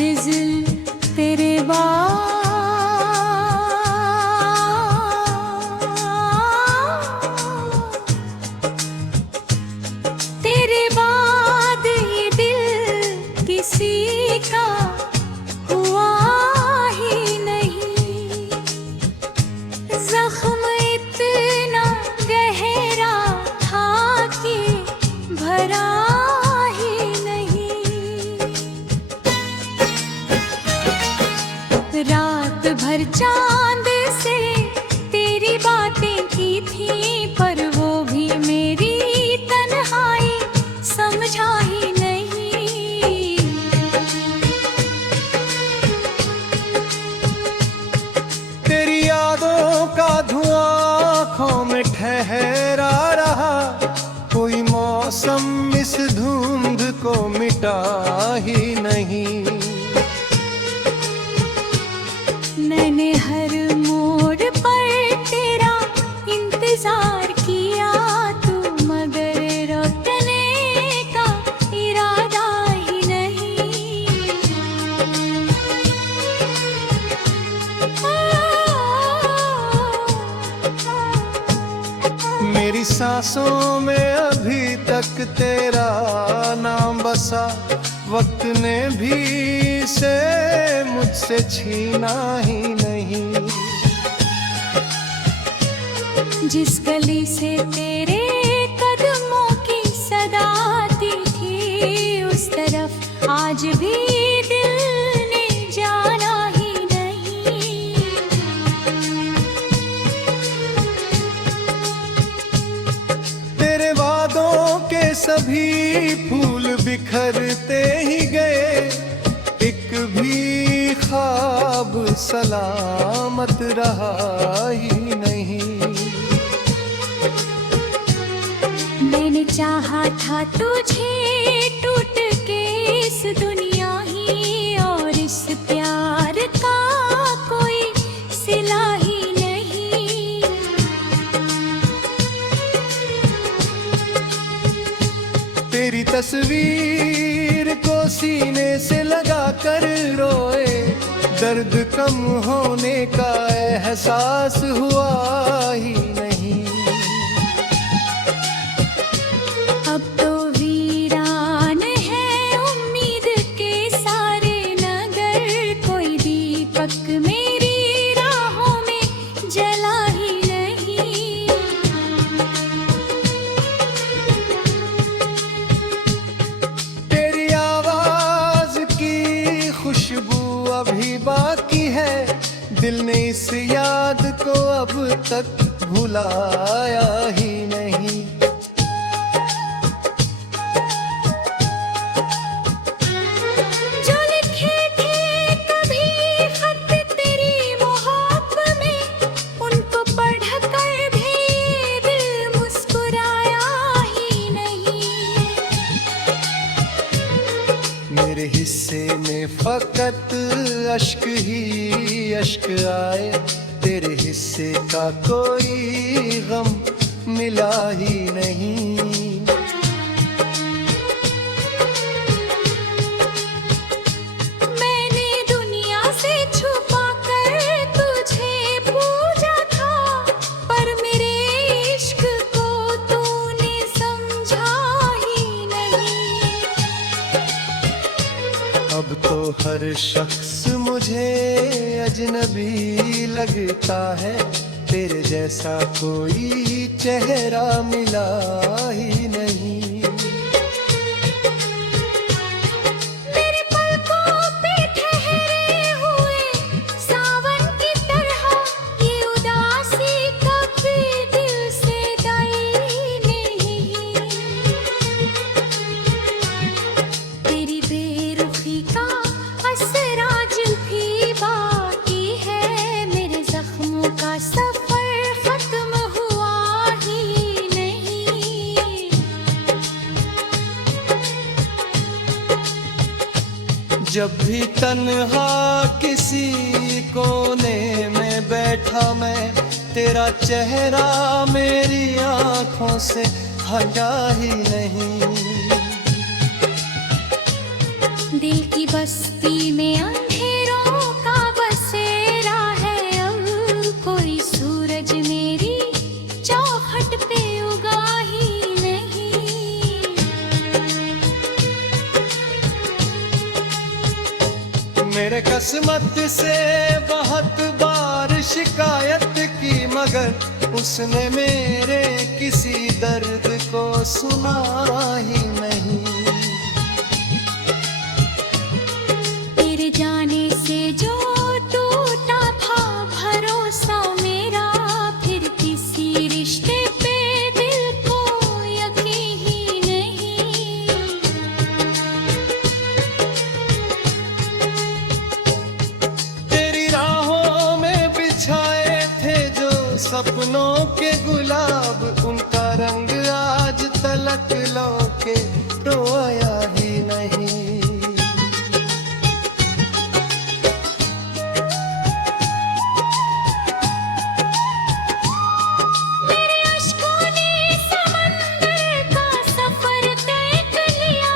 बिज़िल तेरे बाद ये दिल किसी का हुआ ही नहीं। जख्म इतना गहरा था कि भरा ही नहीं। रात भर चांद से तेरी बातें की थी, पर वो भी मेरी तन्हाई समझा ही नहीं। तेरी यादों का धुआं आँखों में ठहरा रहा, कोई मौसम इस धुंध को मिटा ही नहीं। मैंने हर मोड़ पर तेरा इंतजार किया, तू मगर लौटने का इरादा ही नहीं। मेरी सांसों में अभी तक तेरा नाम बसा, वक्त ने भी इसे मुझसे छीना ही नहीं। जिस गली से तेरे कदमों की सदा आती थी, उस तरफ आज भी दिल ने जाना ही नहीं। तेरे वादों के सभी फूल बिखरते ही गए, एक भी ख्वाब सलामत रहा ही नहीं। मैंने चाहा था तुझे टूट के इस दुनिया ही, और इस प्यार का कोई सिला ही नहीं। तेरी तस्वीर को सीने से लगा कर रोए, दर्द कम होने का एहसास हुआ ही नहीं। अब तो वीरान है उम्मीद के सारे नगर, कोई दीपक मेरी राहों में जला ही नहीं। तेरी आवाज की खुशबू अभी बाकी है, दिल ने इस याद को अब तक भुलाया ही नहीं। जो लिखे थे कभी खत तेरी मोहब्बत में, उनको पढ़ कर भी दिल मुस्कुराया ही नहीं। मेरे हिस्से में फकत अश्क ही अश्क आए, तेरे हिस्से का कोई गम मिला ही नहीं। मैंने दुनिया से छुपा कर तुझे पूजा था, पर मेरे इश्क को तूने समझा ही नहीं। अब तो हर शख्स मुझे अजनबी लगता है, तेरे जैसा कोई चेहरा मिला ही नहीं। मेरे पलकों पे ठहरे हुए सावन की तरह, ये उदासी कभी दिल से गई नहीं। तेरी बेरुखी का असर आज भी बाकी है, मेरे जख्मों का सफर खत्म हुआ ही नहीं। जब भी तन्हा किसी कोने में बैठा मैं, तेरा चेहरा मेरी आंखों से हटा ही नहीं। दिल की बस्ती में अंधेरों का बसेरा है, अब कोई सूरज मेरी चौखट पे उगा ही नहीं। मेरे किस्मत से बहुत बार शिकायत की, मगर उसने मेरे किसी दर्द को सुना ही नहीं। तेरे जाने से जो टूटा था भरोसा मेरा, फिर किसी रिश्ते पे दिल को यकीन ही नहीं। तेरी राहों में बिछाए थे जो सपनों के गुलाब, उनका रंग आज तलक लौके तो आया ही नहीं। मेरे अश्कों ने समंदर का सफर तय कर लिया,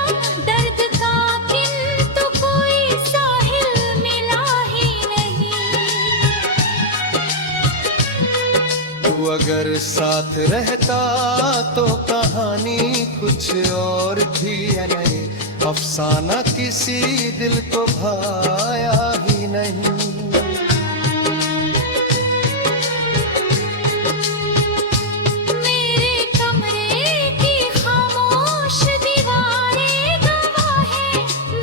दर्द का किंतु कोई साहिल मिला ही नहीं। तू अगर साथ रहता तो कहानी कुछ और थी या नहीं, अफसाना किसी दिल को भाया ही नहीं। मेरे कमरे की खामोश दीवारें गवाह है,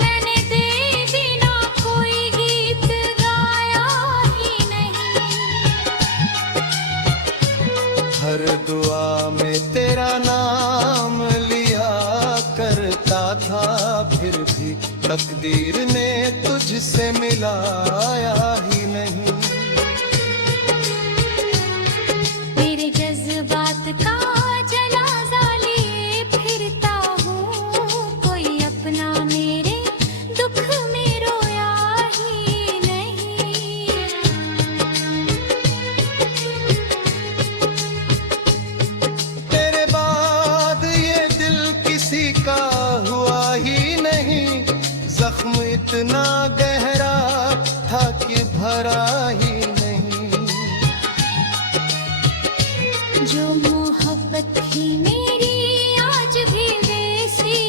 मैंने तेरे बिना कोई गीत गाया ही नहीं। हर दुआ में तेरा नाम लिया करता था, फिर भी तकदीर ने तुझसे मिलाया ही नहीं। तेरे जज्बात का जनाजा लिए फिरता हूँ, कोई अपना मेरे दुख में रोया ही नहीं। तेरे बाद ये दिल किसी का हुआ ही नहीं, जख्म इतना गहरा था कि भरा ही नहीं। जो मोहब्बत थी मेरी आज भी वैसी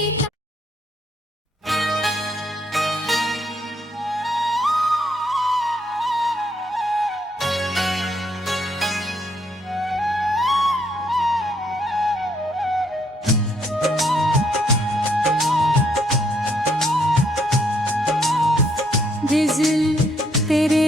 दिल तेरे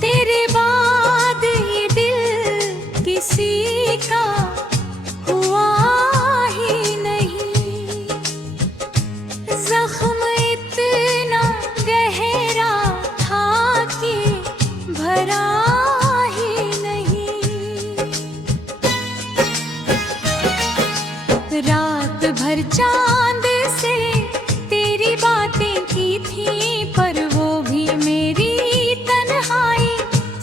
तेरे बाद ये दिल किसी का हुआ ही नहीं। जख्म इतना गहरा था कि भरा ही नहीं। रात भर चांद से तेरी बातें की थी, पर वो भी मेरी तन्हाई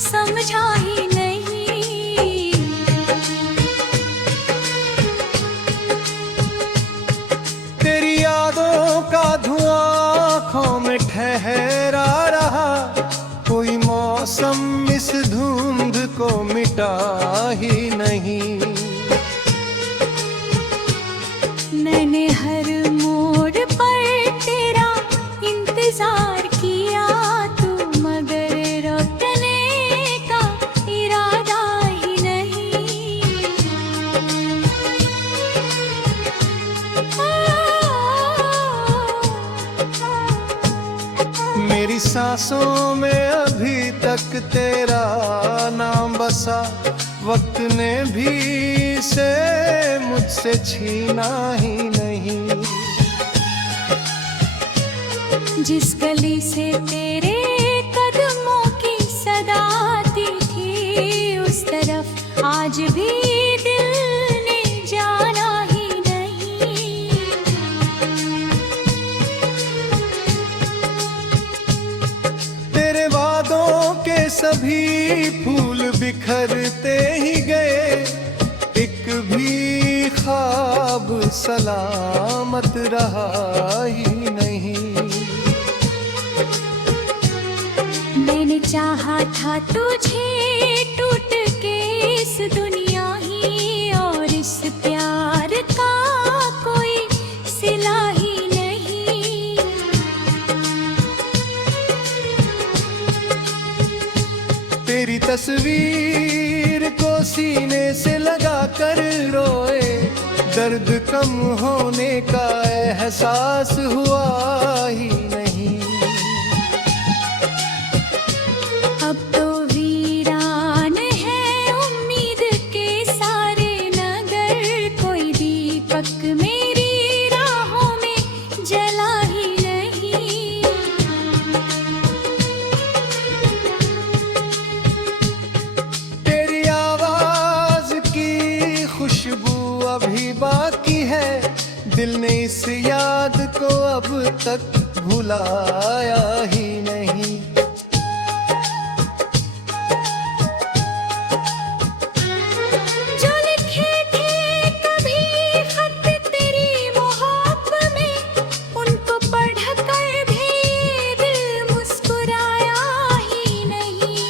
समझा ही नहीं। तेरी यादों का धुआं आँखों में ठहरा रहा, कोई मौसम इस धुंध को मिटा ही नहीं। मैंने हर मोड़ पर तेरा इंतजार किया, तू मगर लौटने का इरादा ही नहीं। मेरी सांसों में अभी तक तेरा नाम बसा, वक्त ने भी इसे मुझसे छीना ही नहीं। जिस गली से तेरे कदमों की सदा आती थी, उस तरफ आज भी दिल ने जाना ही नहीं। तेरे वादों के सभी फूल बिखरते ही गए, रहा ही नहीं। मैंने चाहा था तुझे टूट के इस दुनिया ही, और इस प्यार का कोई सिला ही नहीं। तेरी तस्वीर को सीने से लगा कर रोए, दर्द कम होने का एहसास हुआ ही नहीं। अब तो वीरान है उम्मीद के सारे नगर, कोई दीपक मेरी राहों में जला ही नहीं। तेरी आवाज की खुशबू अभी बाकी है, दिल ने इस याद को अब तक भुलाया ही नहीं। जो लिखे थे कभी खत तेरी मोहब्बत में, उनको पढ़ कर भी दिल मुस्कुराया ही नहीं।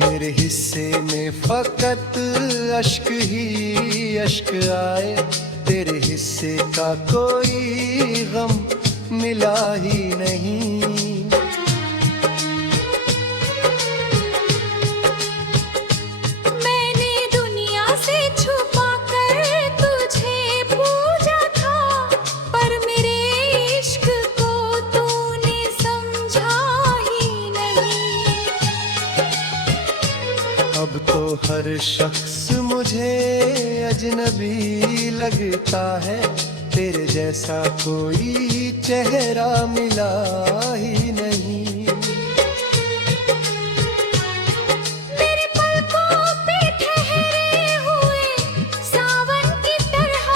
मेरे हिस्से में फकत अश्क ही अश्क आए, तेरे हिस्से का कोई गम मिला ही नहीं। मैंने दुनिया से छुपा कर तुझे पूजा था, पर मेरे इश्क को तूने समझा ही नहीं। अब तो हर शख्स मुझे अजनबी लगता है, तेरे जैसा कोई चेहरा मिला ही नहीं। मेरे पलकों पे ठहरे हुए सावन की तरह,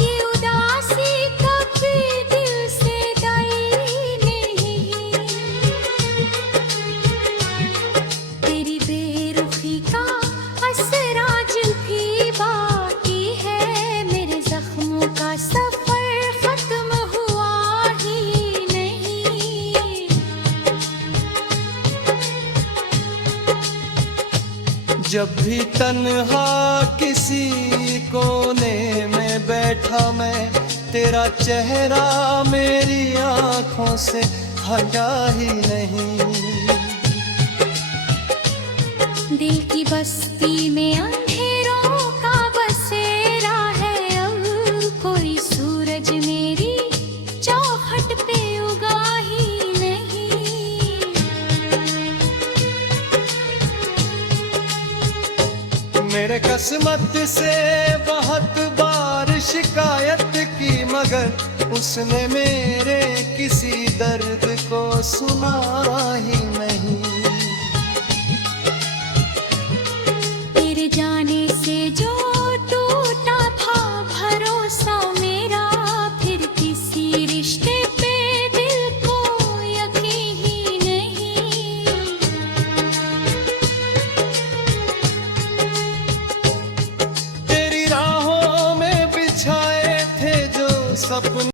ये उदासी कभी दिल से गई नहीं। तेरी बेरुखी का असर आज भी बाकी है, मेरे जख्मों का सफर खत्म हुआ ही नहीं। जब भी तन्हा किसी कोने में बैठा मैं, तेरा चेहरा मेरी आंखों से हटा ही नहीं। दिल की बस्ती में अंधेरों का बसेरा है, अब कोई सूरज मेरी चौखट पे उगा ही नहीं। मेरे किस्मत से बहुत बार शिकायत की, मगर उसने मेरे किसी दर्द को सुना ही नहीं।